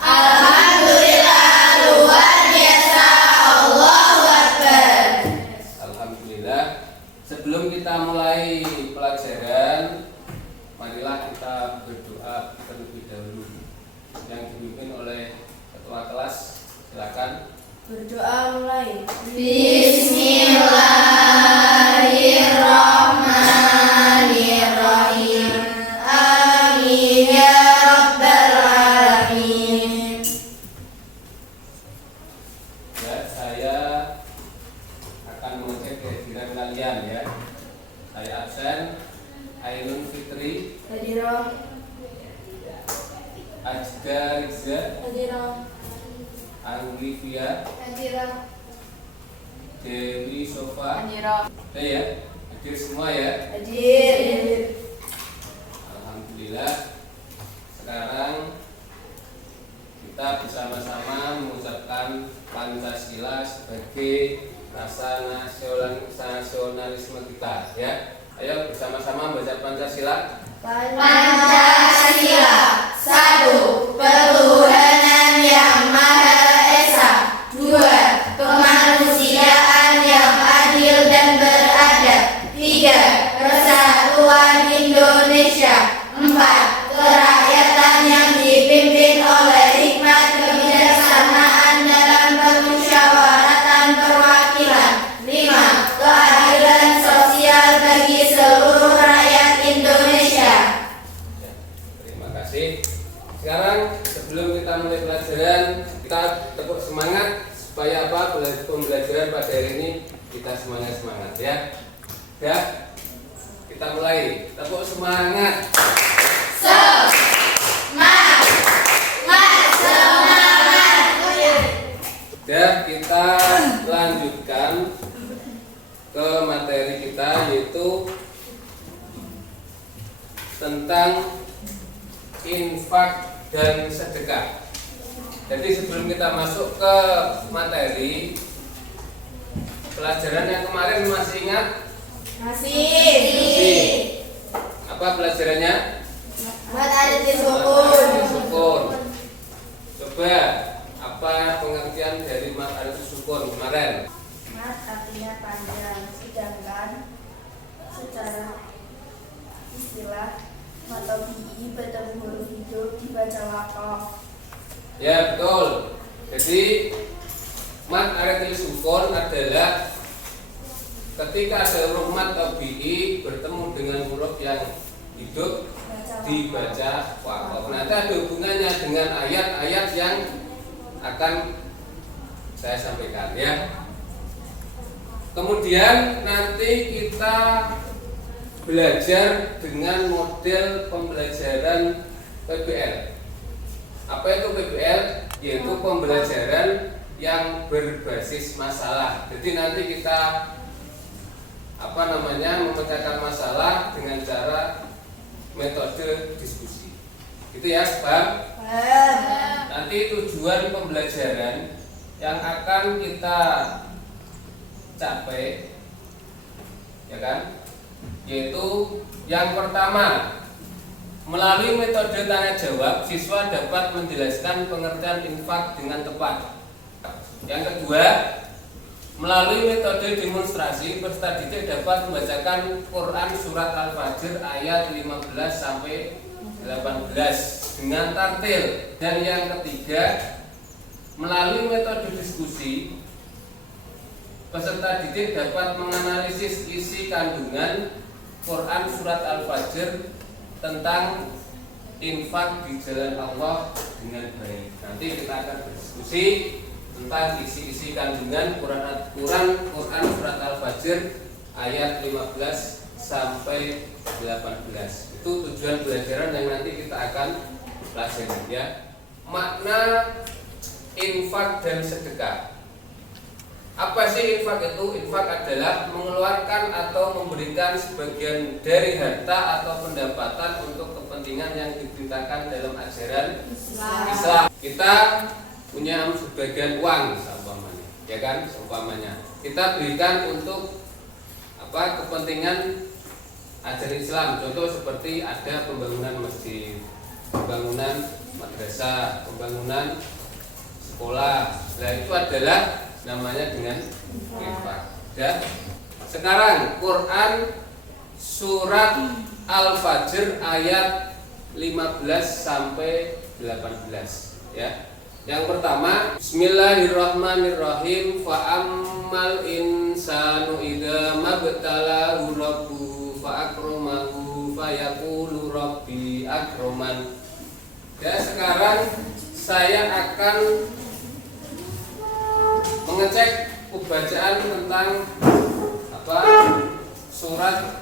Alhamdulillah, luar biasa. Allahu Akbar. Alhamdulillah. Sebelum kita mulai pelajaran, marilah kita berdoa terlebih dahulu. Yang dipimpin oleh ketua kelas, silakan. Berdoa mulai. Bismillahirrahmanirrahim. Amin ya rabbal alamin. Ya, saya akan mengecek kehadiran kalian ya. Saya absen. Ainun Fitri, Hadirah. Ajda Riza, Hadirah. Anglivia, Hadirah. Dewi Sofa. Hadirah. Ya, hadir semua ya. Hadir. Alhamdulillah. Sekarang kita bersama-sama mengucapkan Pancasila sebagai rasa nasionalisme kita ya. Ayo bersama-sama baca Pancasila. Pancasila, satu, ketuhanan yang Maha Esa. Dua, kemanusiaan yang adil dan beradab. Tiga, persatuan Indonesia. Empat, kerakyatan yang dipimpin oleh hikmat kebijaksanaan dalam permusyawaratan perwakilan. Lima, keadilan sosial bagi seluruh rakyat Indonesia. Ya, terima kasih. Sekarang sebelum kita mulai pelajaran, kita tepuk semangat supaya apa? Pembelajaran pada hari ini kita semangat ya. Ya, kita mulai. Tepuk semangat. Ya, kita lanjutkan ke materi kita yaitu tentang infak dan sedekah. Jadi sebelum kita masuk ke materi pelajaran yang kemarin masih ingat? Masih. Apa pelajarannya? Mat ada di sukun. Sukun. Coba apa pengertian dari mat ada sukun kemarin? Mat artinya panjang, sedangkan secara istilah atau bi'i bertemu huruf hidup dibaca wakof. Ya betul. Jadi mat aretil sukun adalah ketika ada huruf mat atau bi'i bertemu dengan huruf yang hidup dibaca wakof. Nah, itu ada hubungannya dengan ayat-ayat yang akan saya sampaikan ya. Kemudian nanti kita belajar dengan model pembelajaran PBL. Apa itu PBL? Yaitu pembelajaran yang berbasis masalah. Jadi nanti kita memecahkan masalah dengan cara metode diskusi. Gitu ya, paham? Nanti tujuan pembelajaran yang akan kita capai, ya kan? Yaitu yang pertama, melalui metode tanya jawab, siswa dapat menjelaskan pengertian infak dengan tepat. Yang kedua, melalui metode demonstrasi, peserta didik dapat membacakan Quran surat Al-Fajr ayat 15 sampai 18 dengan tartil. Dan yang ketiga, melalui metode diskusi, peserta didik dapat menganalisis isi kandungan Quran surat Al-Fajr tentang infak di jalan Allah dengan baik. Nanti kita akan berdiskusi tentang isi-isi kandungan Quran surat Al-Fajr ayat 15 sampai 18. Itu tujuan pelajaran yang nanti kita akan pelajari ya. Makna infak dan sedekah. Apa sih infak itu? Infak adalah mengeluarkan atau memberikan sebagian dari harta atau pendapatan untuk kepentingan yang diperintahkan dalam ajaran Islam. Kita punya sebagian uang seumpamanya, ya kan? Seumpamanya kita berikan untuk kepentingan ajaran Islam. Contoh seperti ada pembangunan masjid, pembangunan madrasah, pembangunan sekolah. Nah itu adalah namanya dengan infak. Ya. Sekarang Quran surat Al-Fajr ayat 15 sampai 18 ya. Yang pertama, Bismillahirrahmanirrahim. Fa'ammal insanu idza mabtalahu rabbuhu fa'akramahu fayaqulu rabbi akraman. Ya, sekarang saya akan mengecek pembacaan tentang surat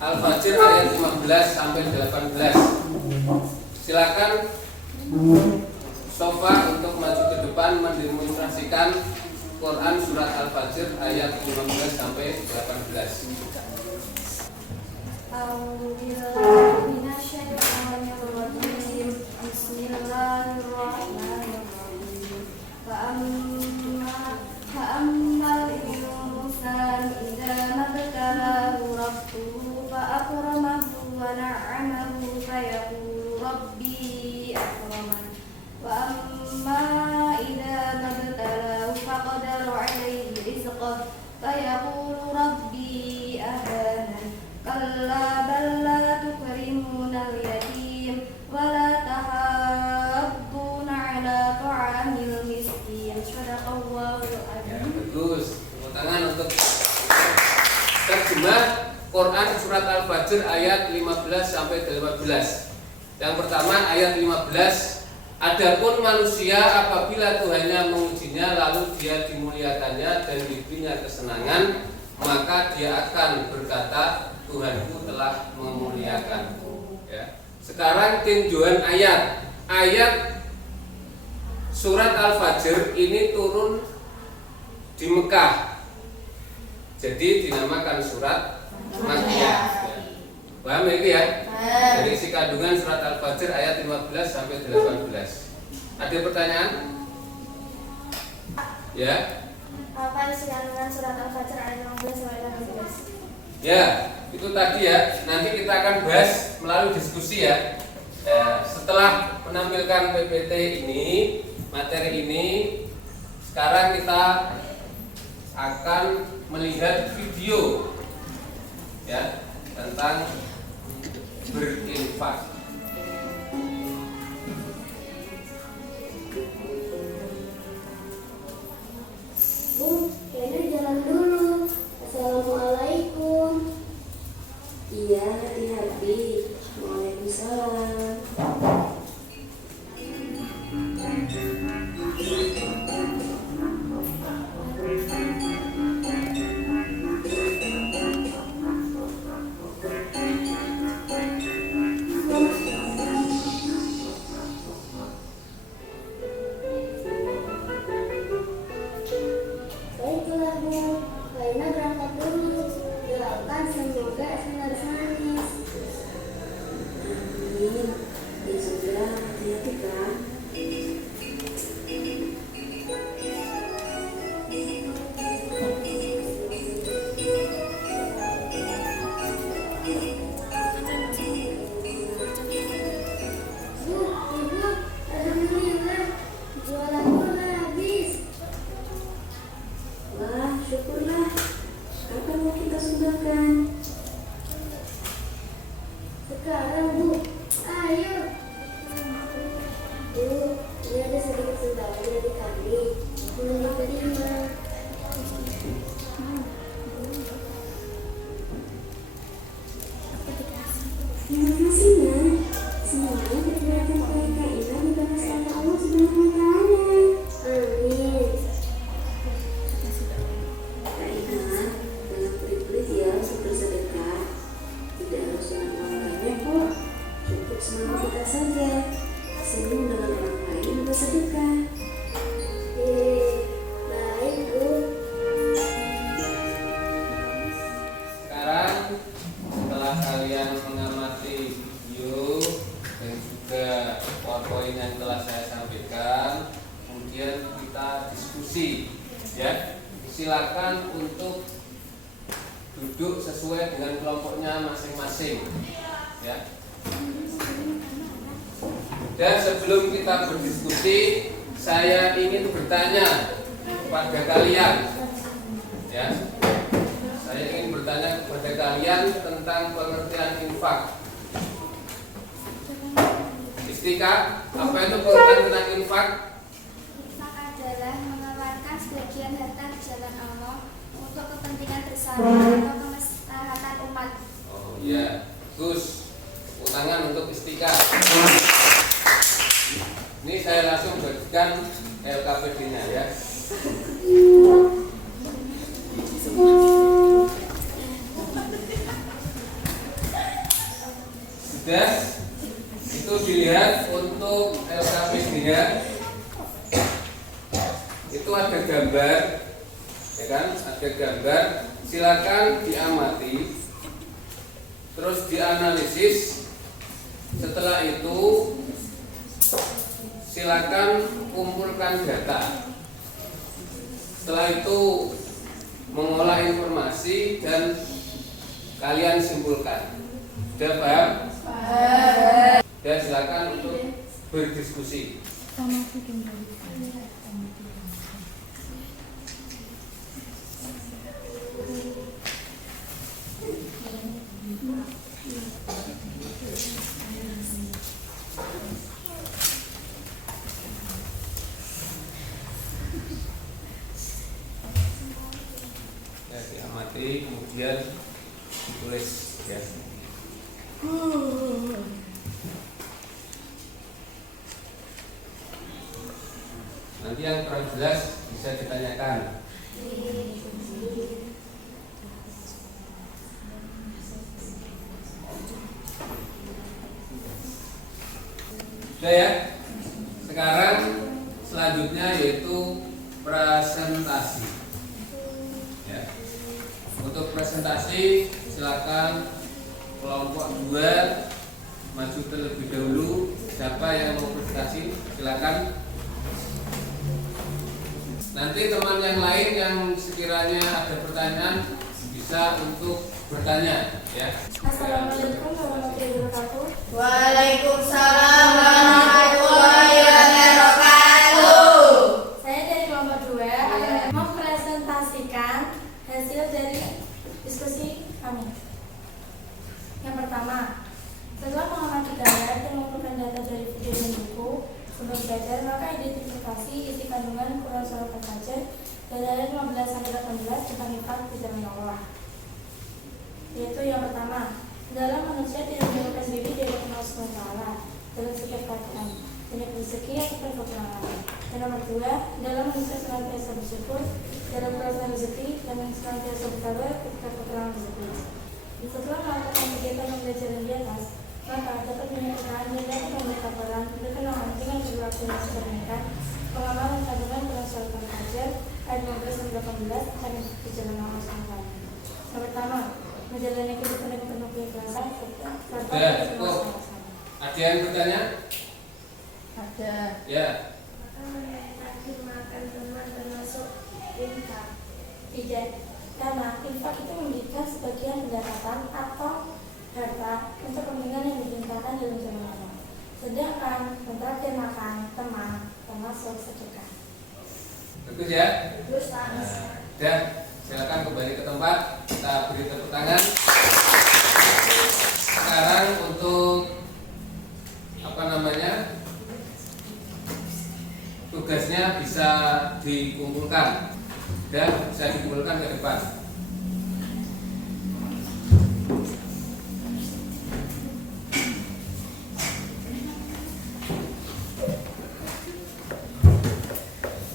Al-Fajr ayat 15 sampai 18. Silakan Sofa untuk maju ke depan mendemonstrasikan Quran surat Al-Fajr ayat 15 sampai 18. Bismillahirrahmanirrahim. Fa'ammal insanu idza mabtalahu rabbuhu fa'akramahu wa na'amahu fayaqulu rabbi akraman. Wa amma idza mabtalahu faqadara 'alaihi rizqahu fayaqulu rabbi ahanan. Kalla bal la tukrimuna al-yatim wa la tahadduna 'ala ta'amil miskin. Shadaqallahu Ya, bagus. Tepuk tangan untuk terjemah Quran surat Al-Fajr ayat 15 sampai 18. Yang pertama ayat 15. Adapun manusia apabila Tuhannya mengujinya lalu dia dimuliakannya dan diberinya kesenangan, maka dia akan berkata, Tuhanku telah memuliakanku. Ya. Sekarang tinjauan ayat surat Al-Fajr ini turun di Mekah, jadi dinamakan surat Makkiyah. Paham ini ya? Dari isi kandungan surat Al-Fajr ayat 15 sampai 18. Ada pertanyaan? Ya. Apa isi kandungan surat Al-Fajr ayat 15 sampai 18? Ya, itu tadi ya. Nanti kita akan bahas melalui diskusi ya. Setelah menampilkan PPT ini, materi ini, sekarang kita akan melihat video ya tentang berinfak. Bu, kayaknya jalan dulu. Assalamualaikum. Iya, hati-hati. Waalaikumsalam. Baiklah Bu, Laina berangkat dulu. Doakan semoga selaras manis. Amin. Ya sudah, hati-hati kan. Bu, Ibu, alhamdulillah jualan gula habis. Wah, syukurlah. Kapan mau kita sumbangkan? Sekarang, Bu. Ayo. Bu, ini ada sedikit sumbangan dari kami. Mohon diterima. Terima kasih, Nak. Semoga kegiatan mereka ini dibahas oleh Allah Subhanahu wa Ta'ala. Amin. Kak, jangan pelit-pelit ya untuk bersedekah. Tidak harus dengan uang banyak kok. Cukup semangat kita saja. Senyum dengan orang lain bersedekah. Baik, Bu. Sekarang setelah kalian mengamati video dan juga PowerPoint yang telah saya sampaikan, kemudian kita diskusi ya. Silakan untuk duduk sesuai dengan kelompoknya masing-masing ya. Dan sebelum kita berdiskusi, saya ingin bertanya kepada kalian, ya. Saya ingin bertanya kepada kalian tentang pengertian infak. Istika, apa itu pengertian tentang infak? Infak adalah mengeluarkan sebagian harta di jalan Allah untuk kepentingan bersama atau kemaslahatan umat. Oh iya, Gus, tangan untuk Istika. Ini saya langsung bagikan LKPD-nya ya. Sudah, itu dilihat untuk LKPD-nya. Itu ada gambar, ya kan? Ada gambar. Silakan diamati, terus dianalisis. Setelah itu silakan kumpulkan data. Setelah itu mengolah informasi dan kalian simpulkan. Sudah paham? Dan silakan untuk berdiskusi. Ya, diamati kemudian ditulis ya. Nanti yang kurang jelas bisa ditanyakan. Sudah ya. Sekarang selanjutnya yaitu presentasi. Ya. Untuk presentasi silakan kelompok 2 maju terlebih dahulu. Siapa yang mau presentasi silakan. Nanti teman yang lain yang sekiranya ada pertanyaan bisa untuk bertanya ya. Assalamualaikum warahmatullahi wabarakatuh. Waalaikumsalam warahmatullahi wabarakatuh. Saya dari kelompok 2 akan mempresentasikan hasil dari diskusi kami. Yang pertama, setelah mengamati gambar dan mengumpulkan data dari video dan buku sumber belajar, maka identifikasi isi kandungan Quran Surat Al-Fajr dari ayat 15-18 tentang infak di jalan Allah. Yaitu yang pertama, dalam manusia tidak menjauhkan diri dari Allah SWT dalam setiap keadaan, tidak rezeki ataupun kekurangan. Dan nomor 2, dalam manusia senantiasa bersyukur dalam perasaan rezeki dan senantiasa bersabar ketika kekurangan rezeki. Setelah melakukan kegiatan pembelajaran di atas, maka dapat menyatakan dan dapat membuat laporan berkenaan dengan perilaku yang sudah meningkat, pengamalan kandungan Quran Surat Al-Fajr ayat 15-18 tentang di jalan Allah SWT. Yang pertama, menjalani kehidupan dengan penuh keikhlasan serta Ada yang bertanya? Ada. Ya. Makan teman termasuk infak. Tidak, karena infak itu memberikan sebagian pendapatan atau harta untuk kepentingan yang diperintahkan dalam jalan Allah. Sedangkan mentraktir makan teman termasuk sedekah. Bagus ya. Terus Dan silakan kembali ke tempat. Kita beri tepuk tangan. Sekarang untuk tugasnya bisa dikumpulkan dan bisa dikumpulkan ke depan.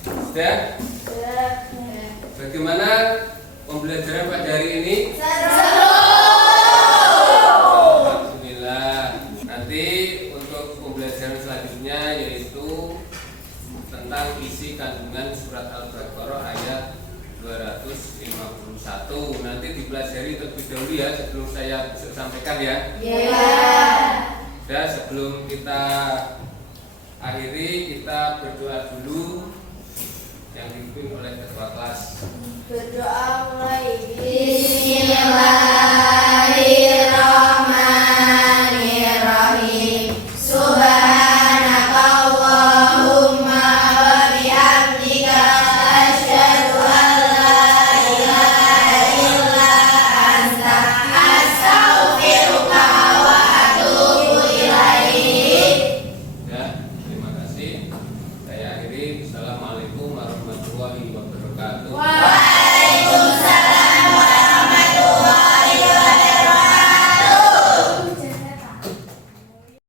Sudah? Bagaimana pembelajaran pada hari ini? Alhamdulillah. Nanti untuk pembelajaran selanjutnya yaitu tentang isi kandungan surat Al-Baqarah ayat 251. Nanti dipelajari terlebih dahulu ya sebelum saya besok sampaikan ya. Dan sebelum kita akhiri, kita berdoa dulu yang dipimpin oleh ketua kelas. Berdoa mulai. Bismillahirrahmanirrahim. Subhana Wassalamualaikum warahmatullahi wabarakatuh.